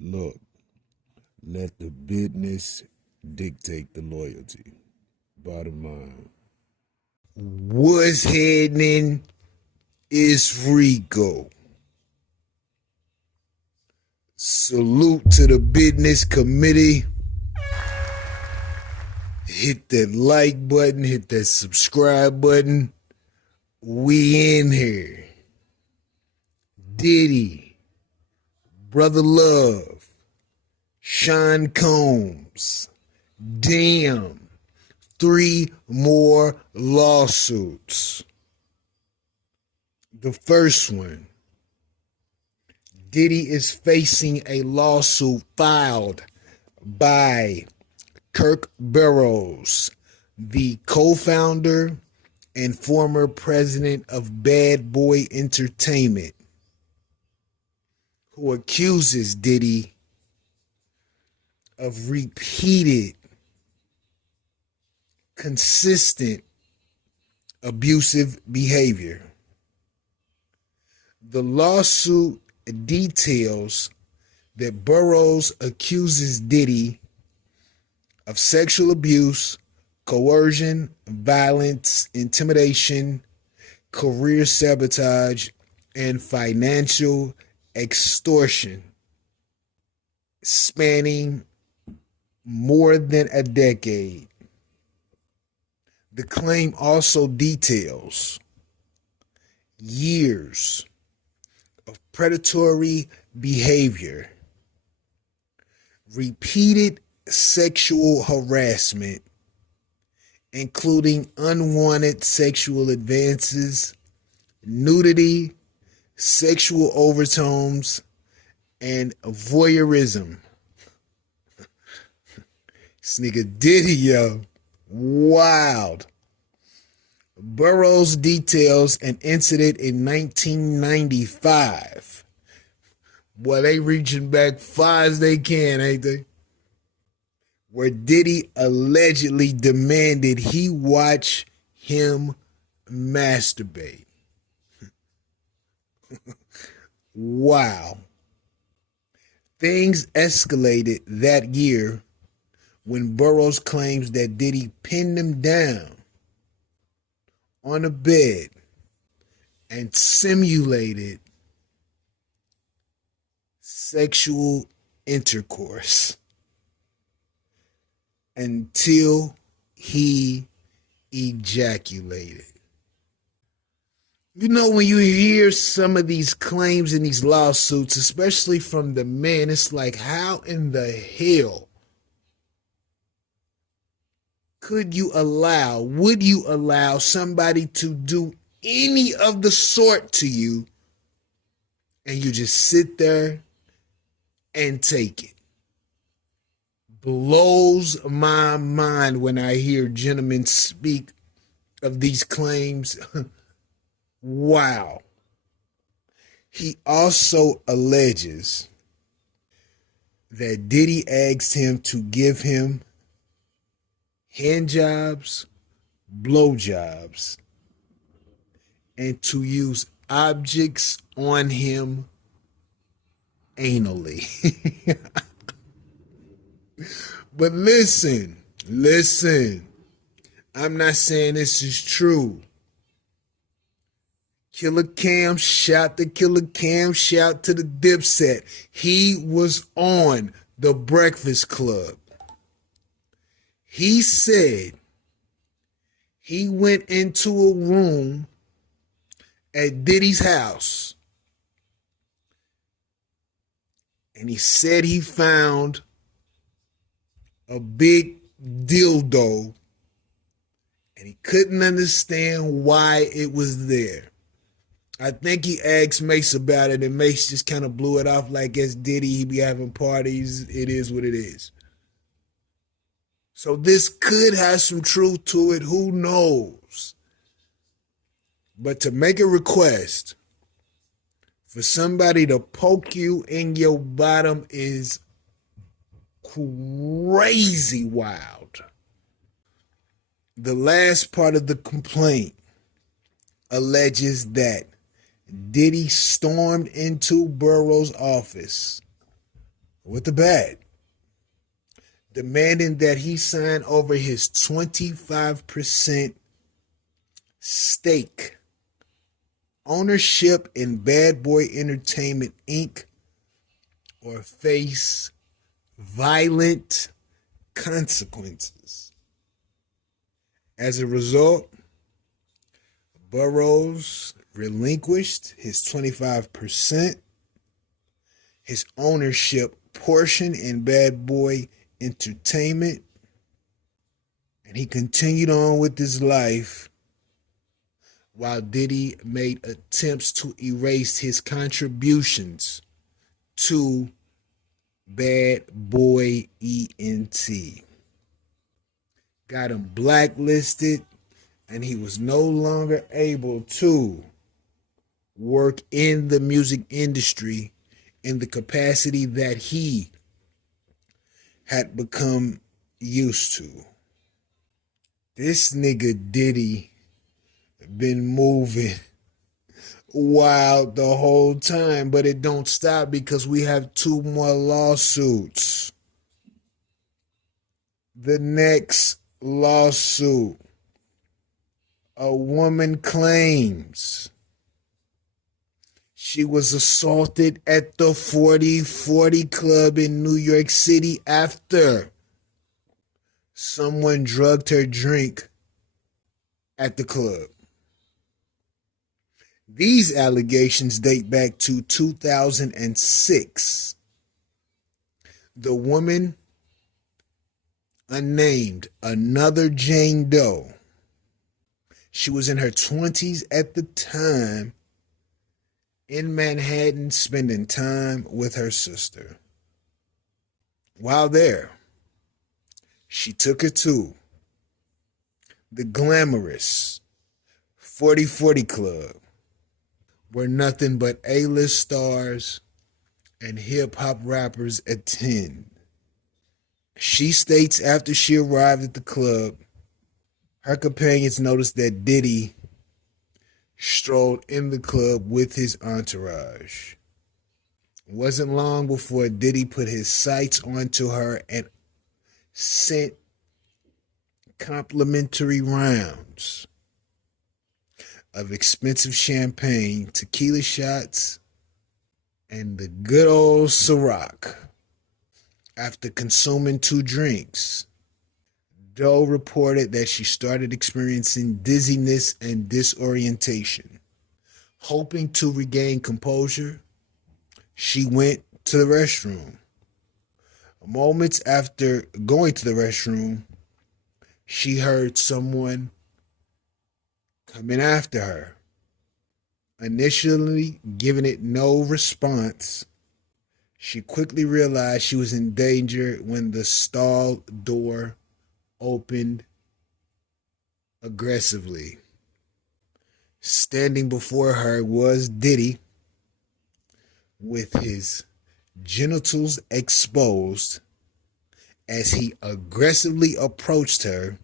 Look, let the business dictate the loyalty. Bottom line. What's happening is Rico. Salute to the business committee. Hit that like button, hit that subscribe button. We in here. Diddy, Brother Love, Sean Combs. Damn. 3 more lawsuits. The first one, Diddy is facing a lawsuit filed by Kirk Burroughs, the co-founder and former president of Bad Boy Entertainment, who accuses Diddy of repeated, consistent, abusive behavior. The lawsuit details that Burroughs accuses Diddy of sexual abuse, coercion, violence, intimidation, career sabotage, and financial extortion, spanning more than a decade. The claim also details years of predatory behavior, repeated sexual harassment, including unwanted sexual advances, nudity, sexual overtones, and voyeurism. This nigga Diddy, yo, wild. Burroughs details an incident in 1995. Boy, they reaching back far as they can, ain't they? Where Diddy allegedly demanded he watch him masturbate. Wow. Things escalated that year when Burroughs claims that Diddy pinned him down on a bed and simulated sexual intercourse until he ejaculated. You know, when you hear some of these claims in these lawsuits, especially from the men, it's like, how in the hell would you allow somebody to do any of the sort to you and you just sit there and take it? Blows my mind when I hear gentlemen speak of these claims. Wow. He also alleges that Diddy asked him to give him hand jobs, blow jobs, and to use objects on him anally. But listen, I'm not saying this is true. Killer Cam, shout to Killer Cam, shout to the Dipset. He was on The Breakfast Club. He said he went into a room at Diddy's house and he said he found a big dildo and he couldn't understand why it was there. I think he asked Mace about it and Mace just kind of blew it off like it's Diddy, he be having parties, it is what it is. So this could have some truth to it, who knows? But to make a request for somebody to poke you in your bottom is crazy wild. The last part of the complaint alleges that Diddy stormed into Burroughs' office with the bad, demanding that he sign over his 25% stake ownership in Bad Boy Entertainment Inc. or face violent consequences. As a result, Burroughs relinquished his 25%, his ownership portion in Bad Boy Entertainment, and he continued on with his life while Diddy made attempts to erase his contributions to Bad Boy ENT. Got him blacklisted, and he was no longer able to work in the music industry in the capacity that he had become used to. This nigga Diddy been moving wild the whole time, but it don't stop because we have 2 more lawsuits. The next lawsuit, a woman claims she was assaulted at the 4040 Club in New York City after someone drugged her drink at the club. These allegations date back to 2006. The woman, unnamed, another Jane Doe, she was in her 20s at the time, in Manhattan spending time with her sister. While there, she took her to the glamorous 4040 Club, where nothing but A-list stars and hip-hop rappers attend. She states after she arrived at the club, her companions noticed that Diddy strolled in the club with his entourage. It wasn't long before Diddy put his sights onto her and sent complimentary rounds of expensive champagne, tequila shots, and the good old Ciroc. After consuming 2 drinks, Doe reported that she started experiencing dizziness and disorientation. Hoping to regain composure, she went to the restroom. Moments after going to the restroom, she heard someone coming after her. Initially giving it no response, she quickly realized she was in danger when the stall door opened aggressively. Standing before her was Diddy with his genitals exposed as he aggressively approached her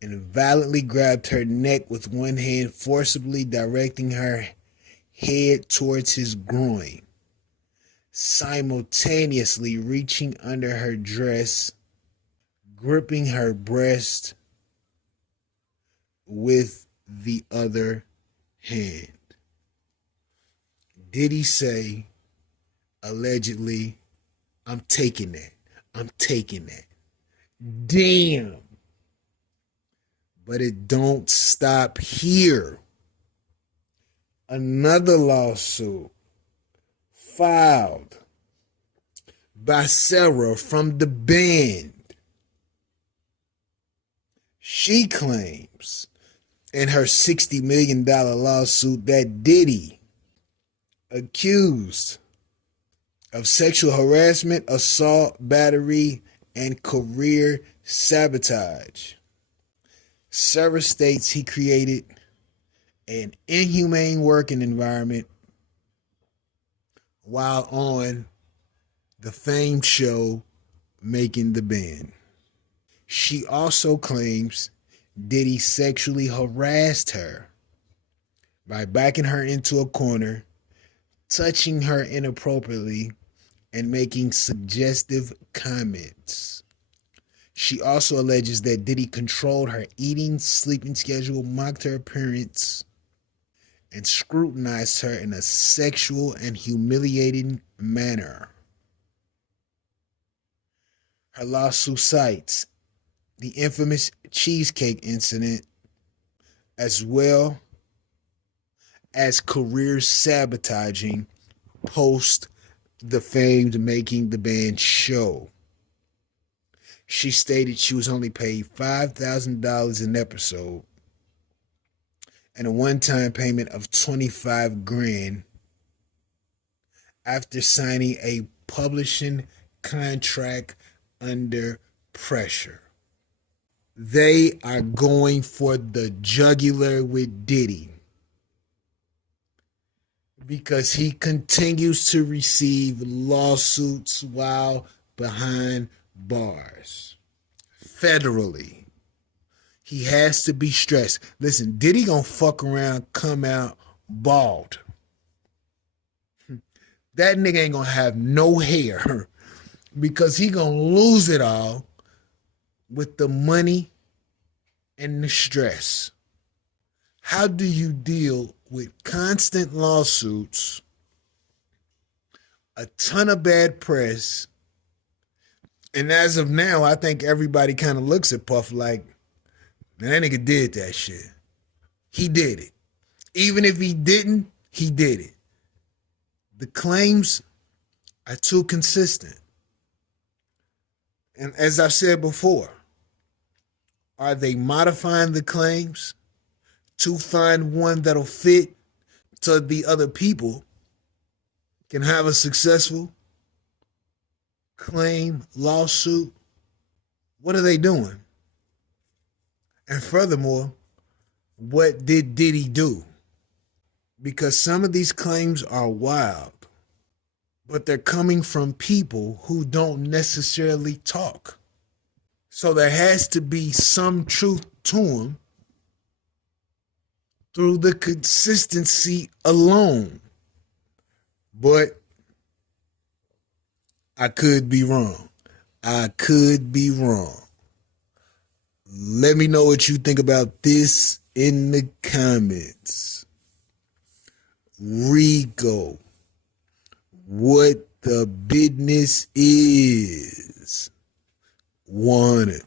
and violently grabbed her neck with one hand, forcibly directing her head towards his groin, simultaneously reaching under her dress, gripping her breast with the other hand. Diddy say, allegedly, I'm taking that. I'm taking that. Damn. But it don't stop here. Another lawsuit filed by Sarah from the band. She claims in her $60 million lawsuit that Diddy accused of sexual harassment, assault, battery, and career sabotage. Sarah states he created an inhumane working environment while on the famed show Making the Band. She also claims Diddy sexually harassed her by backing her into a corner, touching her inappropriately, and making suggestive comments. She also alleges that Diddy controlled her eating, sleeping schedule, mocked her appearance, and scrutinized her in a sexual and humiliating manner. Her lawsuit cites the infamous cheesecake incident as well as career sabotaging post the famed Making the Band show. She stated she was only paid $5,000 an episode and a one-time payment of $25,000 after signing a publishing contract under pressure. They are going for the jugular with Diddy because he continues to receive lawsuits while behind bars federally. He has to be stressed. Listen, Diddy gonna fuck around, come out bald. That nigga ain't gonna have no hair because he gonna lose it all with the money and the stress. How do you deal with constant lawsuits, a ton of bad press, and as of now, I think everybody kind of looks at Puff like, man, that nigga did that shit. He did it. Even if he didn't, he did it. The claims are too consistent. And as I've said before, are they modifying the claims to find one that'll fit so the other people can have a successful claim lawsuit? What are they doing? And furthermore, what did Diddy do? Because some of these claims are wild, but they're coming from people who don't necessarily talk. So there has to be some truth to them through the consistency alone. But I could be wrong. I could be wrong. Let me know what you think about this in the comments. Rico, what the business is. Want it.